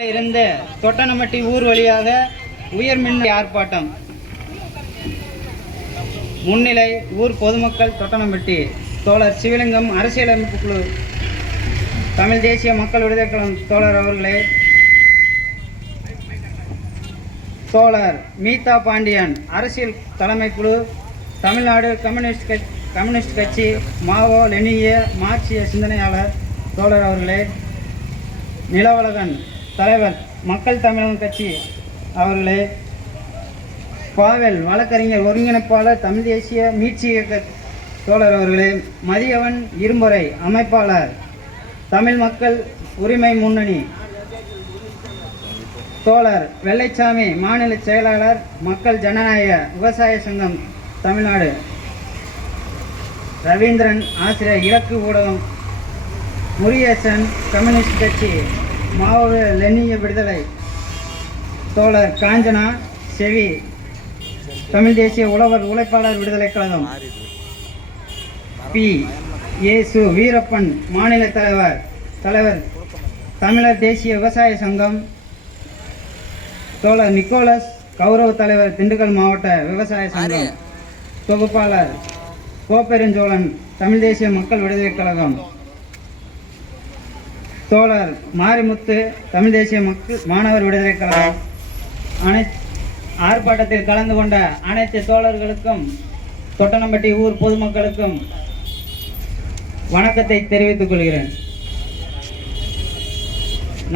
இருந்த தொட்டனமட்டி ஊர் வழியாக உயர்மின் ஆர்ப்பாட்டம். முன்னிலை ஊர் பொதுமக்கள் தொட்டனம்பட்டி. தோழர் சிவலிங்கம் அரசியலமைப்பு குழு தமிழ் தேசிய மக்கள் விடுதலை கழகம் தோழர் அவர்களே, தோழர் மீதா பாண்டியன் அரசியல் தலைமை குழு தமிழ்நாடு கம்யூனிஸ்ட் கட்சி மாவோ லெனிய மார்க்சிய சிந்தனையாளர் தோழர் அவர்களே, நிலவழகன் தலைவர் மக்கள் தமிழக கட்சி அவர்களே, பாவல் வழக்கறிஞர் ஒருங்கிணைப்பாளர் தமிழ் தேசிய மீட்சி இயக்க தோழர் அவர்களே, மதியவன் இரும்புரை அமைப்பாளர் தமிழ் மக்கள் உரிமை முன்னணி தோழர் வெள்ளைச்சாமி மாநில செயலாளர் மக்கள் ஜனநாயக விவசாய சங்கம் தமிழ்நாடு, ரவீந்திரன் ஆசிரியர் இலக்கு ஊடகம், முருகேசன் கம்யூனிஸ்ட் கட்சி மாவோ லெனிய விடுதலை, தோழர் காஞ்சனா செவி தமிழ் தேசிய உழவர் உழைப்பாளர் விடுதலை கழகம், பி ஏசு வீரப்பன் மாநில தலைவர் தமிழர் தேசிய விவசாய சங்கம், தோழர் நிக்கோலஸ் கௌரவ தலைவர் திண்டுக்கல் மாவட்ட விவசாய சங்கம், தொகுப்பாளர் கோப்பெருஞ்சோழன் தமிழ் தேசிய மக்கள் விடுதலை கழகம், தோழர் மாரிமுத்து தமிழ் தேசிய மாணவர் விடுதலை கழகம். ஆர்ப்பாட்டத்தில் கலந்து கொண்ட அனைத்து தோழர்களுக்கும் தொட்டனம்பட்டி ஊர் பொதுமக்களுக்கும் வணக்கத்தை தெரிவித்துக் கொள்கிறேன்.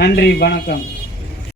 நன்றி, வணக்கம்.